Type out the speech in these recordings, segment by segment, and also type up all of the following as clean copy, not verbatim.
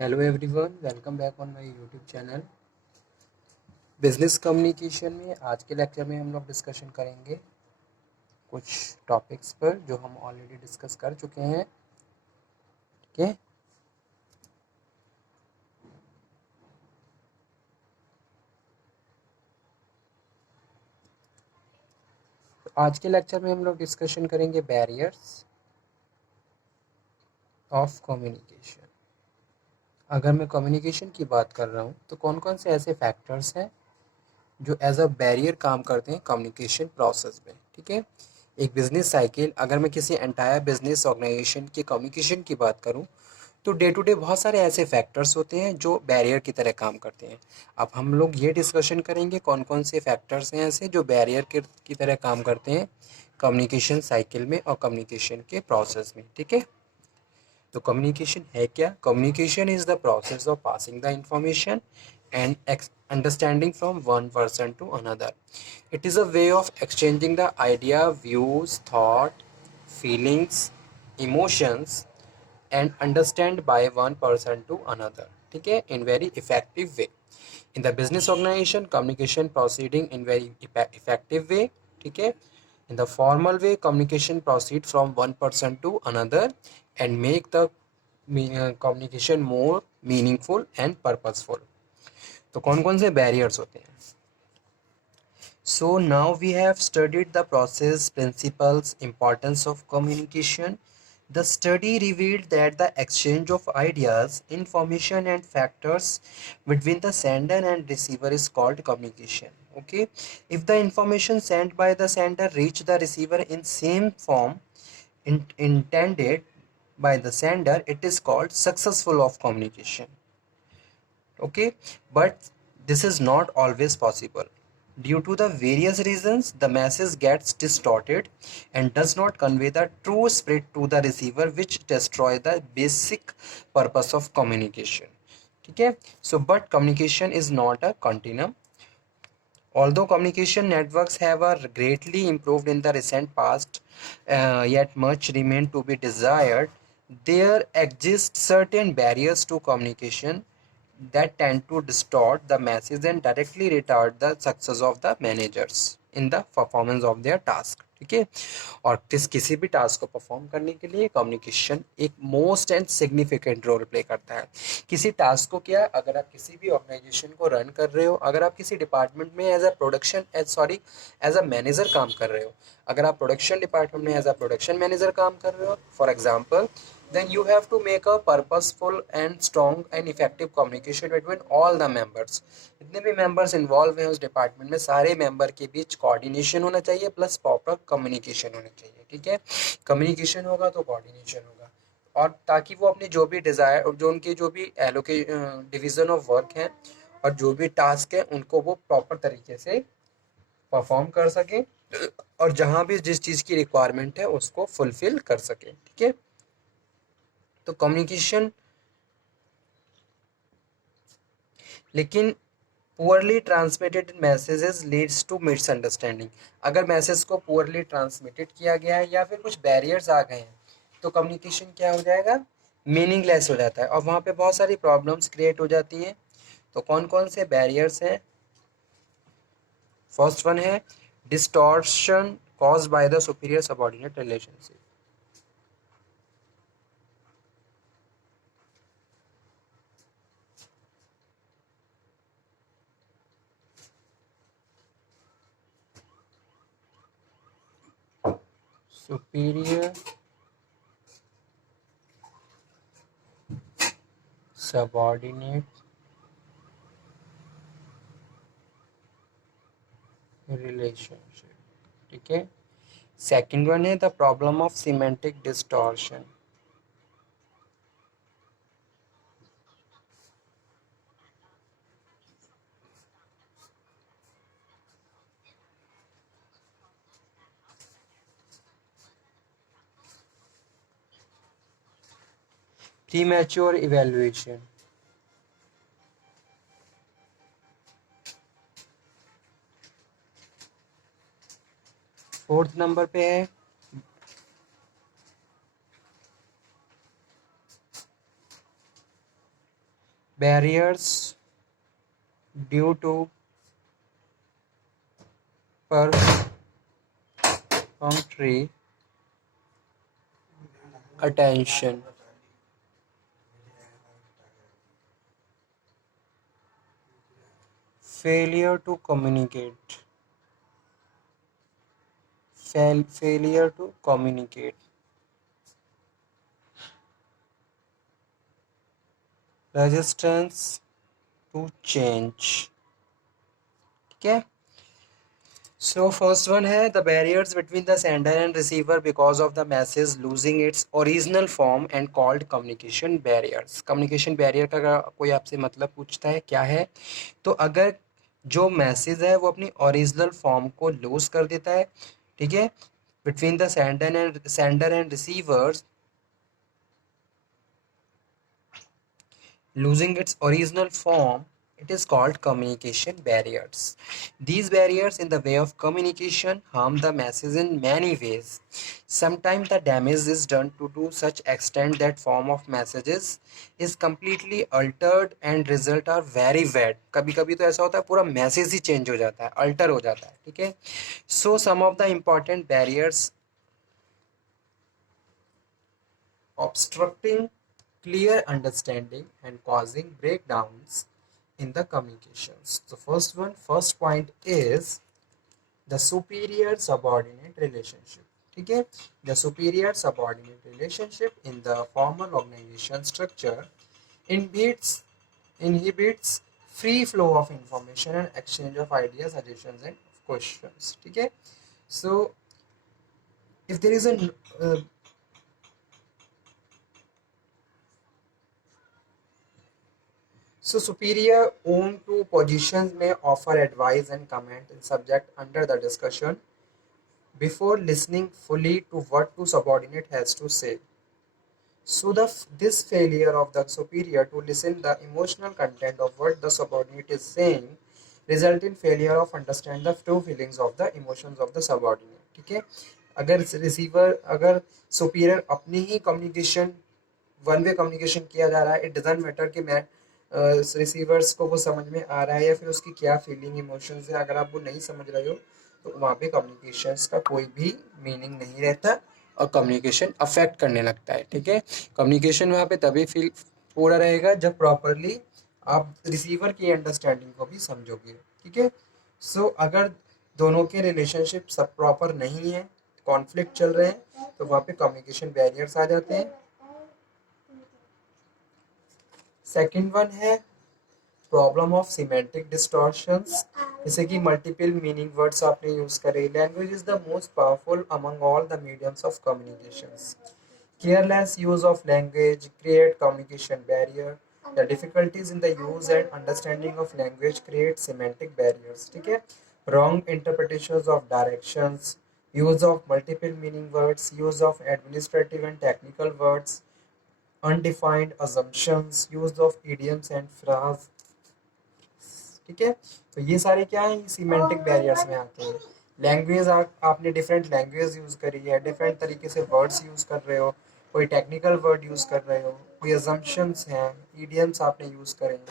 Hello everyone, welcome back on my YouTube channel business communication में। आज के lecture में हम लोग डिस्कशन करेंगे कुछ टॉपिक्स पर जो हम ऑलरेडी डिस्कस कर चुके हैं। ठीक है, तो आज के लेक्चर में हम लोग डिस्कशन करेंगे बैरियर्स ऑफ कम्युनिकेशन। अगर मैं कम्युनिकेशन की बात कर रहा हूँ तो कौन कौन से ऐसे फैक्टर्स हैं जो एज अ बैरियर काम करते हैं कम्युनिकेशन प्रोसेस में। ठीक है, एक बिजनेस साइकिल, अगर मैं किसी एंटायर बिजनेस ऑर्गेनाइजेशन की कम्युनिकेशन की बात करूं तो डे टू डे बहुत सारे ऐसे फैक्टर्स होते हैं जो बैरियर की तरह काम करते हैं। अब हम लोग ये डिस्कशन करेंगे कौन कौन से फैक्टर्स हैं ऐसे जो बैरियर की तरह काम करते हैं कम्युनिकेशन साइकिल में और कम्युनिकेशन के प्रोसेस में। ठीक है, तो कम्युनिकेशन है क्या? Communication is the process of passing the information and understanding from one person to another. It is a way of exchanging the idea, views, thought, feelings, emotions and understand by one person to another. ठीक है, in very effective way. In the business organization, communication proceeding in very effective way. ठीक है, in the formal way, communication proceed from one person to another and make the communication more meaningful and purposeful. तो कौन कौन से barriers होते हैं? So now we have studied the process, principles, importance of communication. The study revealed that the exchange of ideas, information and factors between the sender and receiver is called communication. Okay, if the information sent by the sender reach the receiver in same form intended by the sender, it is called successful of communication. Okay, but this is not always possible. Due to the various reasons, the message gets distorted and does not convey the true spirit to the receiver, which destroy the basic purpose of communication. Okay, so but communication is not a continuum. Although communication networks have greatly improved in the recent past, yet much remain to be desired. There exist certain barriers to communication that tend to distort the message and directly retard the success of the managers in the performance of their task. ठीक है, और किसी भी task को perform करने के लिए communication एक most and significant role play करता है। किसी टास्क को क्या, अगर आप किसी भी ऑर्गेनाइजेशन को रन कर रहे हो, अगर आप किसी डिपार्टमेंट में एज अ मैनेजर काम कर रहे हो, अगर आप प्रोडक्शन डिपार्टमेंट में एज अ प्रोडक्शन मैनेजर काम कर रहे हो for example, then you have to make a purposeful and strong and effective communication between all the members. जितने भी members involve हैं उस department में, सारे member के बीच coordination होना चाहिए प्लस proper communication होना चाहिए। ठीक है, communication होगा तो coordination होगा, और ताकि वो अपने जो भी डिज़ायर, जो उनके जो भी डिवीज़न ऑफ वर्क हैं और जो भी टास्क है उनको वो प्रॉपर तरीके से परफॉर्म कर सके और जहाँ भी जिस चीज़ की रिक्वायरमेंट है उसको फुलफिल कर सके। ठीक है, तो कम्युनिकेशन, लेकिन poorly transmitted messages leads to misunderstanding. अगर मैसेज को पुअरली ट्रांसमिटेड किया गया है या फिर कुछ बैरियर्स आ गए हैं तो कम्युनिकेशन क्या हो जाएगा, मीनिंगलेस हो जाता है और वहाँ पे बहुत सारी प्रॉब्लम्स क्रिएट हो जाती हैं। तो कौन कौन से बैरियर्स हैं? फर्स्ट वन है distortion caused by the superior subordinate relationship. Superior subordinate relationship. ठीक है, सेकंड वन है the problem of semantic distortion. Premature evaluation. Fourth number पे है barriers due to perfunctory attention, failure to communicate, failure to communicate, resistance to change. ठीक है. So first one है the barriers between the sender and receiver because of the message losing its original form and called communication barriers. Communication barrier का अगर कोई आपसे मतलब पूछता है क्या है, तो अगर जो मैसेज है वो अपनी ओरिजिनल फॉर्म को लूज कर देता है, ठीक है, between the sender and receivers, losing its original form, it is called communication barriers. These barriers in the way of communication harm the message in many ways. Sometimes the damage is done to such extent that form of messages is completely altered and result are very bad. कभी कभी तो ऐसा होता है पूरा message ही change हो जाता है, अल्टर हो जाता है, ठीक है. So some of the important barriers obstructing clear understanding and causing breakdowns in the communications. The first point is the superior subordinate relationship. ठीक है, the superior subordinate relationship in the formal organization structure inhibits free flow of information and exchange of ideas, suggestions and questions. ठीक है, so if there is a so superior own to positions may offer advice and comment in subject under the discussion before listening fully to what the subordinate has to say. So this failure of the superior to listen the emotional content of what the subordinate is saying result in failure of understand the true feelings of the emotions of the subordinate. ठीक है, अगर receiver अगर superior अपनी ही communication one way communication किया जा रहा है, it doesn't matter कि मैं रिसीवर्स को वो समझ में आ रहा है या फिर उसकी क्या फीलिंग इमोशंस है, अगर आप वो नहीं समझ रहे हो तो वहाँ पे कम्युनिकेशंस का कोई भी मीनिंग नहीं रहता और कम्युनिकेशन अफेक्ट करने लगता है. ठीक है, कम्युनिकेशन वहाँ पे तभी फील पूरा रहेगा जब प्रॉपरली आप रिसीवर की अंडरस्टैंडिंग को भी समझोगे. ठीक है, सो अगर दोनों के रिलेशनशिप सब प्रॉपर नहीं है, कॉन्फ्लिक्ट चल रहे हैं, तो वहाँ पे कम्युनिकेशन बैरियर्स आ जाते हैं. सेकेंड वन है प्रॉब्लम ऑफ सिमेंटिक डिस्टॉर्शंस, जैसे कि मल्टीपल मीनिंग वर्ड्स आपने यूज करे. Language is the most powerful among all the mediums of communications. Careless use of language create communication barrier. The difficulties in the use and understanding of language create semantic barriers. ठीक है, wrong interpretations of directions, use of multiple meaning words, use of administrative and technical words, undefined assumptions, use of idioms and phrase. ठीक है, तो ये सारे क्या है, semantic barriers में आते हैं. लैंग्वेज आपने डिफरेंट लैंग्वेज यूज करी है, डिफरेंट तरीके से वर्ड्स यूज कर रहे हो, कोई टेक्निकल वर्ड यूज कर रहे हो, कोई अजम्पशंस हैं, इडियम्स आपने यूज करे हैं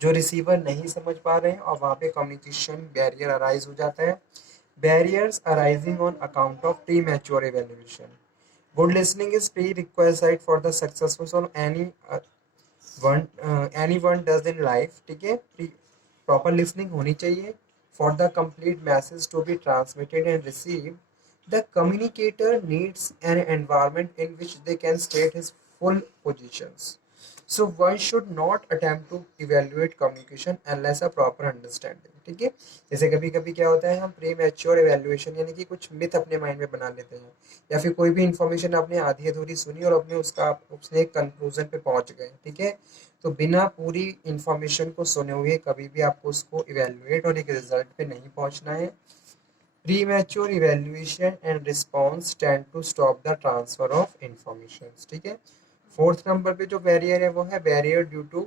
जो रिसीवर नहीं समझ पा रहे हैं, और वहाँ पे कम्युनिकेशन बैरियर अराइज हो जाता है. Barriers arising on account of pre mature evaluation. Good listening is pre required for the successful on any one does in life. ठीक है, प्रॉपर लिसनिंग होनी चाहिए for the complete message to be transmitted and received. The communicator needs an environment in which they can state his full positions. So one should not attempt to evaluate communication unless a proper understanding. ठीक है, जैसे कभी कभी क्या होता है, हम pre mature evaluation यानी कि कुछ मिथ अपने माइंड में बना लेते हैं, या फिर कोई भी इंफॉर्मेशन आपने आधी अधूरी सुनी और अपने उसने एक कंक्लूजन पे पहुंच गए. ठीक है, तो बिना पूरी इंफॉर्मेशन को सुने हुए कभी भी आपको उसको इवेल्युएट और एक रिजल्ट पे नहीं पहुंचना है. Premature evaluation and response tend to stop the transfer of information. ठीक है, फोर्थ नंबर पे जो बैरियर है वो है barrier due to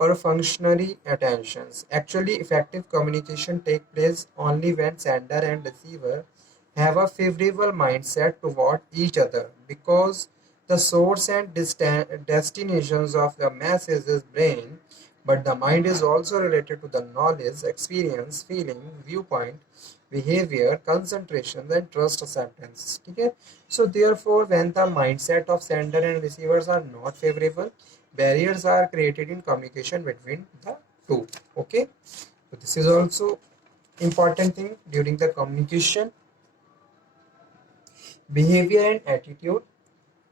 perfunctory attentions. Actually, effective communication take place only when sender and receiver have a favorable mindset toward each other, because The source and destinations of the message is brain, but the mind is also related to the knowledge, experience, feeling, viewpoint, behavior, concentration, and trust acceptance. ठीक है? So therefore, when the mindset of sender and receivers are not favorable, barriers are created in communication between the two. Okay? So this is also important thing during the communication. Behavior and attitude.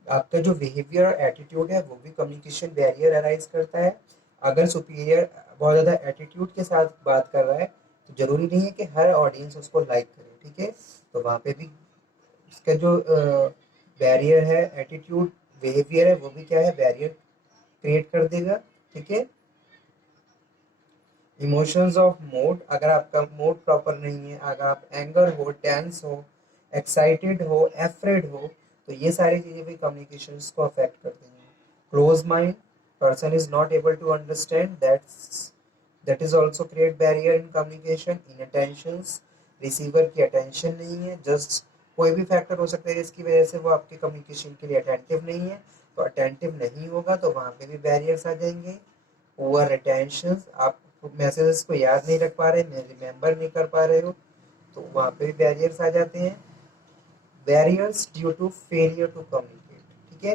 आपका जो behaviour और attitude है वो भी communication barrier arise करता है. अगर superior बहुत ज़्यादा एटीट्यूड के साथ बात कर रहा है तो ज़रूरी नहीं है कि हर ऑडियंस उसको लाइक करे. ठीक है? तो वहाँ पे भी उसका जो बैरियर है, एटीट्यूड, बिहेवियर है, वो भी क्या है, बैरियर क्रिएट कर देगा. ठीक है? Emotions of mood. अगर आपका मूड प्रॉपर नहीं है, अगर आप एंगर हो, टेंस हो, एक्साइटेड हो, एफ्रेड हो, तो ये सारी चीज़ें भी कम्युनिकेशन को अफेक्ट करती हैं. Close mind. Person is not able to understand, that is also create barrier in communication. Inattentions. Receiver की अटेंशन नहीं है. जस्ट कोई भी फैक्टर हो सकता है जिसकी वजह से वो आपके कम्युनिकेशन के लिए अटेंटिव नहीं है. तो अटेंटिव नहीं होगा तो वहाँ पे भी बैरियर्स आ जाएंगे. Over attention. आप मैसेजेस को याद नहीं रख पा रहे, रिमेंबर नहीं कर पा रहे हो, तो वहाँ पे भी बैरियर्स आ जाते हैं. Barriers due to failure to communicate. ठीक है?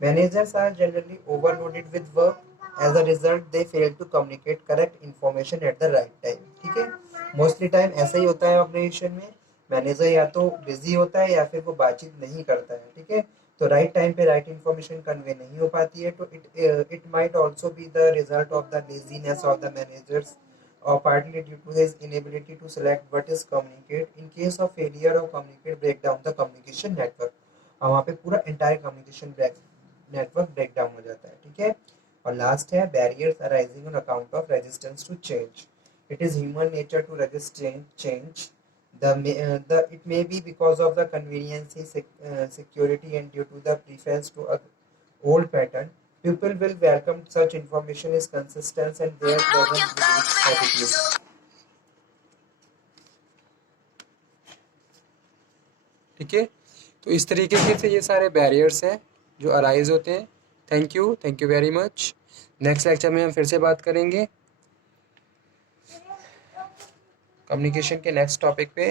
Managers are generally overloaded with work. As a result, they fail to communicate correct information at the right time. ठीक है? Mostly time ऐसा ही होता है ऑर्गेनाइजेशन में. मैनेजर या तो बिजी होता है या फिर वो बातचीत नहीं करता है. ठीक है? तो राइट टाइम पे राइट इन्फॉर्मेशन कन्वे नहीं हो पाती है. तो it might also be the result of the laziness of the managers, or partly due to his inability to select what is communicate. In case of failure of communicate, break down the communication network. और वहाँ पे पूरा entire communication network break down हो जाता है. ठीक है? और लास्ट है barriers arising on account of resistance to change. It is human nature to resist change. It may be because of the convenience, security, and due to the preference to a old pattern. People will welcome such information is consistent and their present belief attitude. ठीक है? तो इस तरीके से ये सारे barriers हैं जो अराइज होते हैं. Thank you very much. Next lecture में हम फिर से बात करेंगे कम्युनिकेशन के नेक्स्ट टॉपिक पे.